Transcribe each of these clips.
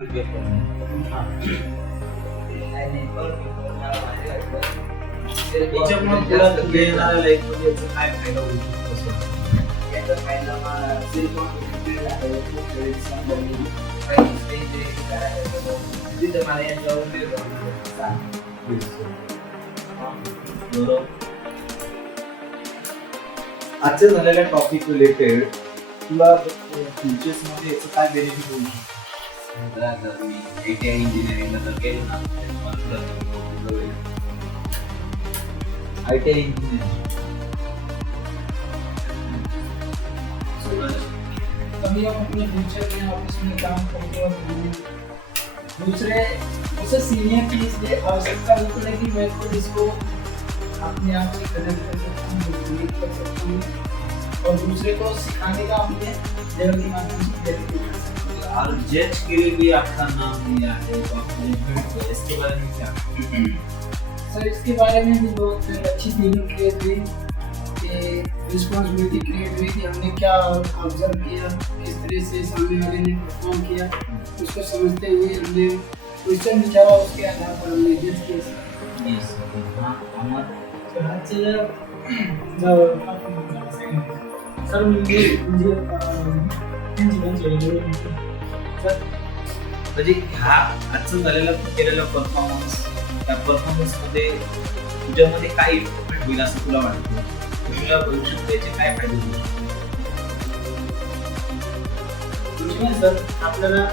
याच्यामुळे तुला येणाऱ्या लाईफ मध्ये याचा काय फायदा होऊ शकतो? याचा फायदा मला सेल्फ कॉन्फिडन्स आहे, खूप वेळ सांभाळून काही स्टेज करायचं तिथे मला याच्यावर बरोबर. आजच्या झालेल्या टॉपिक रिलेटेड तुला फ्युचर्स मध्ये याचं काय बेनिफिट होऊ शकतो? जर मी आयटी इंजिनिअरिंगला जर गेलो ना आयटी इंजिनिअरिंग कभी हम अपने फ्यूचर में ऑफिस में काम करते वक्त दूसरे उसे सीनियर की इसलिए आवश्यकता नहीं पड़ेगी, मैं खुद इसको अपने आप से कदर कर सकता हूँ, मोटिवेट कर सकता हूँ और दूसरे को सिखाने का अपने लेवल के माध्यम से प्रयत्न कर सकता हूँ। और जज के लिए भी आपका नाम दिया है, तो आपने इसके बारे में क्या? सर इसके बारे में भी बहुत अच्छी फीलिंग क्रिएट हुई कि रिस्पॉन्सिबिलिटी क्रिएट हुई कि हमने क्या ऑब्जर्व किया, किस तरह से सामने वाले ने परफॉर्म किया, उसको समझते हुए हमने क्वेश्चन विचारा, उसके आधार पर हमने जज किया। यस, हाँ, हमारा सर मुझे म्हणजे ह्या आजचं झालेला केलेला परफॉर्मन्स, त्या परफॉर्मन्स मध्ये तुझ्यामध्ये काय इम्प्रूव्हमेंट होईल असं तुला वाटतं? तुझ्या भविष्यात याचे काय फायदे होईल? सर आपल्याला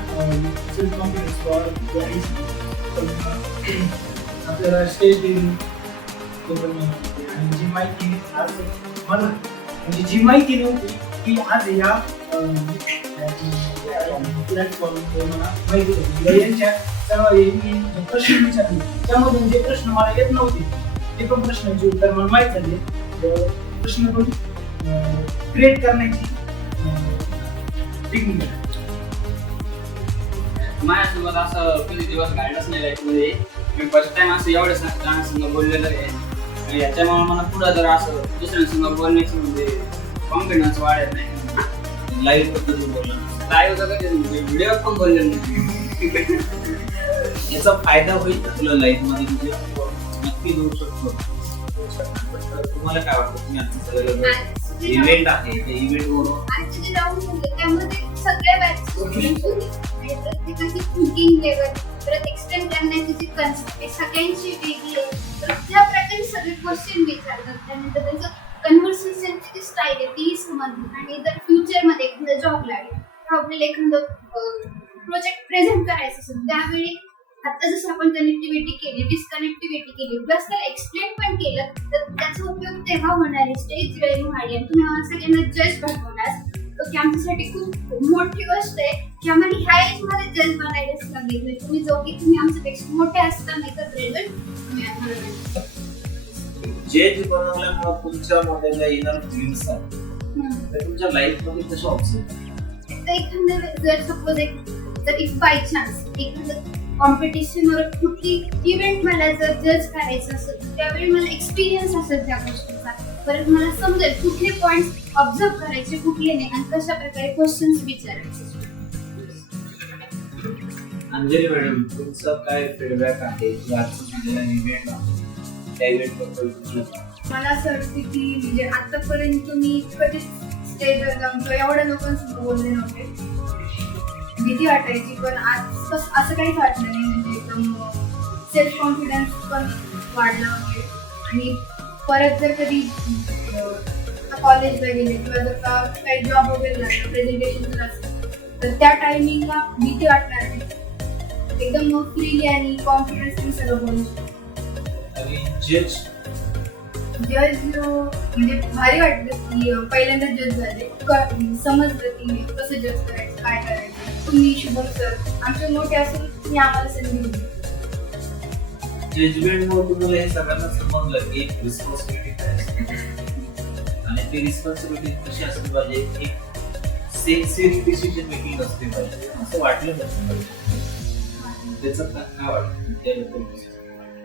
सेल्फ कॉन्फिडन्स आपल्याला स्टेज आणि जी माहिती आज मला म्हणजे जी माहिती नव्हती की आज या प्लॅटफॉर्मवर मला माहिती होती. यांच्या मी प्रश्न विचारले, त्यामधून जे प्रश्न मला येत नव्हते ते पण प्रश्नांची उत्तर मला माहीत झाले. प्रश्न पण क्रिएट करण्याची टेक्निक आहे. माझ्यासोबत असं कधी दिवस घडलंच नाही लाईफमध्ये. मी फर्स्ट टाइम असं एवढं जणांसंग बोललेलं आहे आणि याच्यामुळे मला पुढं जर असं दुसऱ्यांसंग बोलण्याची म्हणजे कॉन्फिडन्स वाढत नाही. लाईव्ह पद्धतीने बोलला, लाईव्ह वगैरे व्हिडिओ पण बोललेलं नाही. याचा फायदा होईल का तुला लाईफ मध्ये? तुझ्या नक्की होऊ शकतो. तुम्हाला काय वाटतं? तुम्ही आजचं सगळं इव्हेंट आहे, त्या इव्हेंट वरून आजचे राऊंड होते त्यामध्ये सगळ्या बॅच स्टुडंट्स होते आणि प्रत्येकाची थिंकिंग लेवल परत एक्सप्लेन करण्याची जी कन्सेप्ट आहे सगळ्यांची वेगळी आहे. तर त्या प्रकारे सगळे क्वेश्चन विचारतात, त्यानंतर त्यांचं कन्व्हर्सेशनची जी स्टाईल आहे ती समजली. आणि जर फ्युचरमध्ये एखादा जॉब लागेल तर आपल्याला एखादं प्रोजेक्ट प्रेझेंट करायचं असेल त्यावेळी आता जसं आपण कनेक्टिव्हिटी केली, डिस्कनेक्टिव्हिटी केली, प्लस त्याला एक्सप्लेन पण केलं, तर त्याचा उपयोग तेव्हा होणार आहे स्टेज वेळेने वाढली आणि तुम्ही आम्हाला सगळ्यांना जज बनवणार. की आमच्यासाठी खूप मोठी गोष्ट आहे की आम्हाला ह्या एजमध्ये जज बनायलाच सांगितलं. तुम्ही तुम्ही आमच्यापेक्षा मोठे असताना तर प्रेझेंट तुम्ही आम्हाला जज बनवल्यामुळे तुमच्यामध्ये येणार फीलिंग्स आहेत तर तुमच्या लाईफ मध्ये कसं ऑब्झर्व? एखाद्या जर सपोज एक बाय चान्स एखादं कॉम्पिटिशनवर कुठली इव्हेंट मला जर जज करायचं असेल त्यावेळी मला एक्सपिरियन्स असेल त्या गोष्टीचा, परत मला समजेल कुठले पॉइंट्स ऑब्झर्व करायचे कुठले नाही आणि कशा प्रकारे क्वेश्चन्स विचारायचे. अंजली मॅडम, तुमचा काय फीडबॅक आहे इव्हेंट त्या इव्हेंट बद्दल? मला असं वाटतं की म्हणजे आतापर्यंत मी कधीच स्टेजवर जाऊन किंवा एवढ्या लोकांसमोर बोलले नव्हते. भीती वाटायची, पण आज असं काहीच वाटलं नाही. म्हणजे एकदम सेल्फ कॉन्फिडन्स पण वाढला वगैरे. आणि परत जर कधी कॉलेजला गेले किंवा जर का काही जॉब वगैरे लागला प्रेझेंटेशन जर असेल तर त्या टायमिंगला भीती वाटणार नाही. एकदम फ्रीली आणि कॉन्फिडन्सली सगळं बोलू शकतो. आणि जज म्हणजे भारी वाटलं की पहिल्यांदा जज झाले, समजलं की कसं जज करायचं, काय करायचं. तुम्ही शुभम सर आमचे मोठे असून तुम्ही आम्हाला संधी दिली. जजमेंटमुळे तुम्हाला हे सगळ्यांना समजलं की एक रिस्पॉन्सिबिलिटी काय असते आणि ती रिस्पॉन्सिबिलिटी कशी असली पाहिजे. एक सेक्सी डिसिजन मेकिंग असते पाहिजे असं वाटलं का? त्याचं काय वाटतं?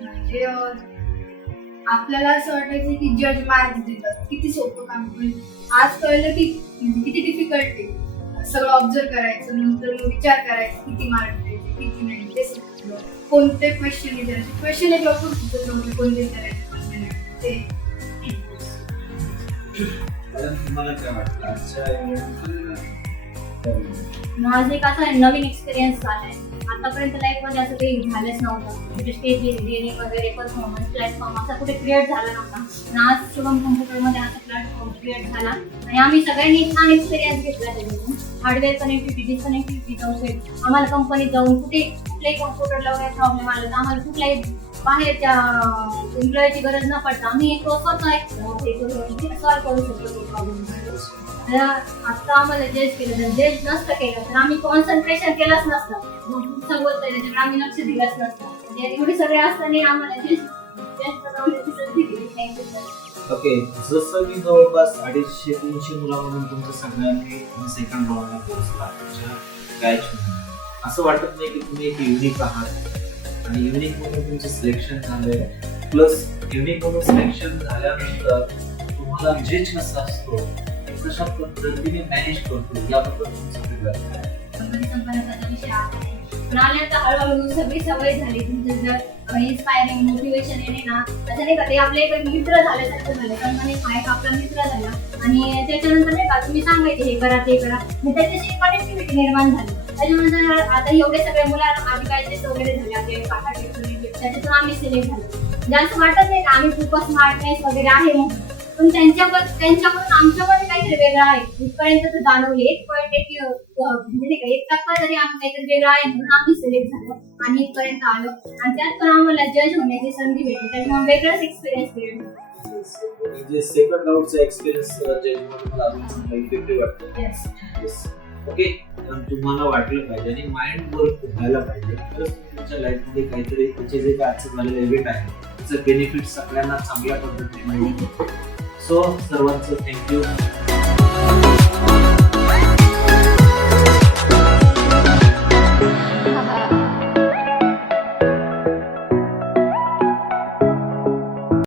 म्हणजे आपल्याला असं वाटायचं की जज मार्क्स देतात, किती सोपं काम. पण आज कळलं की किती डिफिकल्ट आहे सगळं ऑब्झर्व करायचं, नंतर विचार करायचा किती मार्क्स द्यायचे. किती नाही ते सांगितलं. कोणते क्वेश्चन विचारायचे, क्वेश्चन एक लवकर सुचत नव्हते कोणते विचारायचे क्वेश्चन ते. कारण तुम्हाला काय वाटतं आजच्या माझं एक असं नवीन एक्सपिरियन्स झालाय. आतापर्यंत लाईफ मध्ये असं काही झालंच नव्हतं. कुठे स्टेज लिहिणे वगैरे परफॉर्मन्स प्लॅटफॉर्म असा कुठे क्रिएट झाला नव्हता. आणि आज शुभम कम्प्युटरमध्ये असा प्लॅटफॉर्म क्रिएट झाला आणि आम्ही सगळ्यांनी छान एक्सपिरियन्स घेतला त्याच्यातून. हार्डवेअर कनेक्टिव्हिटी, डिस्कनेक्टिव्हिटी जाऊन आम्हाला कंपनीत जाऊन कुठल्याही कम्प्युटरला वगैरे प्रॉब्लेम आला तर आम्हाला कुठल्याही बाहेरच्या एम्प्लॉयची गरज न पडता आम्ही एक सॉल्व्ह करू शकतो प्रॉब्लेम. आता आम्हाला जज केलं तर जज नसतं केलं तर आम्ही कॉन्सन्ट्रेशन केलंच नसतं. पुढचं बोलतोय त्याच्याकडे आम्ही लक्ष दिलंच नसतं. म्हणजे एवढे सगळे असताना आम्हाला जज संधी दिली. Thank you sir. ओके, जसं मी जवळपास 250-300 मुलांमधून तुमच्या सगळ्यांनी सेकंड राऊंडला पोहोचला तुमच्या बॅच. असं वाटत नाही की तुम्ही एक युनिक आहात आणि युनिक म्हणून तुमचं सिलेक्शन झालंय. प्लस युनिक म्हणून सिलेक्शन झाल्यानंतर तुम्हाला जज कसा असतो, कशा पद्धतीने मॅनेज करतो याबद्दल तुमचं feedback काय आहे? संगणकाचा विषय आहे. पण आल्यानंतर हळूहळू सगळी सवय झाली. तुमचं जर इन्स्पायरिंग मोटिवेशन येणे ना असं नाही का, ते आपले एक मित्र झाल्यासारखं झालं. संगणक हा एक आपला मित्र झाला आणि त्याच्यानंतर नाही का तुम्ही सांगायचे हे करा ते करा, मग त्याच्याशी कनेक्टिव्हिटी निर्माण झाली. त्याच्यानंतर आता एवढे सगळे मुलं आम्ही काय टेस्ट वगैरे झाले आपले त्याच्यातून आम्ही सिलेक्ट झालो. म्हणजे असं वाटत नाही का आम्ही खूपच स्मार्टनेस वगैरे आहे म्हणून, पण त्यांच्याकडून आमच्याकडे काहीतरी वेगळं आहे इथपर्यंत तर जाणवले. 1.1 म्हणजे नाही का 1% जरी आम्ही काहीतरी वेगळं आहे म्हणून आम्ही सिलेक्ट झालो आणि इथपर्यंत आलो. आणि त्यात पण आम्हाला जज होण्याची संधी भेटली. त्याच्यामुळे वेगळाच एक्सपिरियन्स क्रिएट झाला. म्हणजे सेकंड राऊंडचा एक्सपिरियन्स जे तुम्हाला अजून चांगला इफेक्टिव्ह वाटतो. येस. ओके, पण तुम्हाला वाटलं पाहिजे आणि माइंड वर्क व्हायला पाहिजे तर तुमच्या लाईफमध्ये काहीतरी त्याचे जे काय आजचं झालेलं इव्हेंट आहे त्याचं बेनिफिट सगळ्यांना चांगल्या पद्धतीने मिळेल. सो सर्वांचं थँक्यू.